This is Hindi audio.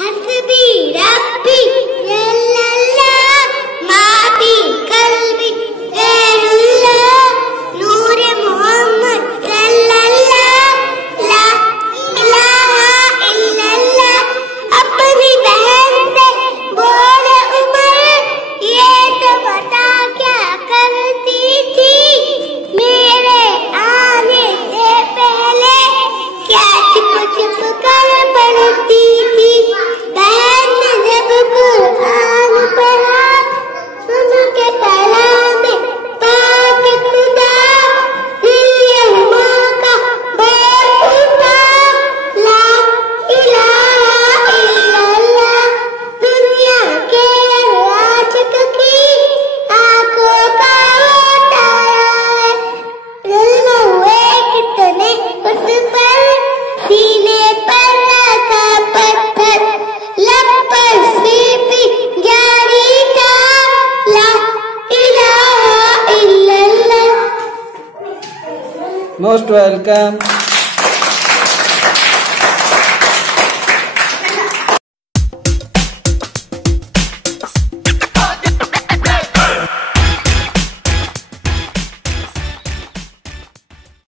हस्बी रब्बी जल्लल्लाह माफी कल्बी गैरुल्लाह नूर मोहम्मद सल्लल्लाह ला इलाहा इल्लल्लाह। अपनी बहन से बोले उमर ये तो बता क्या करती थी मेरे आने से पहले, क्या चुप चुप कर पढ़ती थी। बहन ने जब कुरान पढ़ा सुन के कलाम पाक खुदा दिल माँ का बैर उठा ला इलाहा इल्लल्लाह। दुनिया के राजक की आंखों का तारा है, जुल्म हुए कितने उस पर सीने पर रखा पत्थर, लब पर सीपी जारी था ला इलाहा इल्लल्लाह। Most welcome.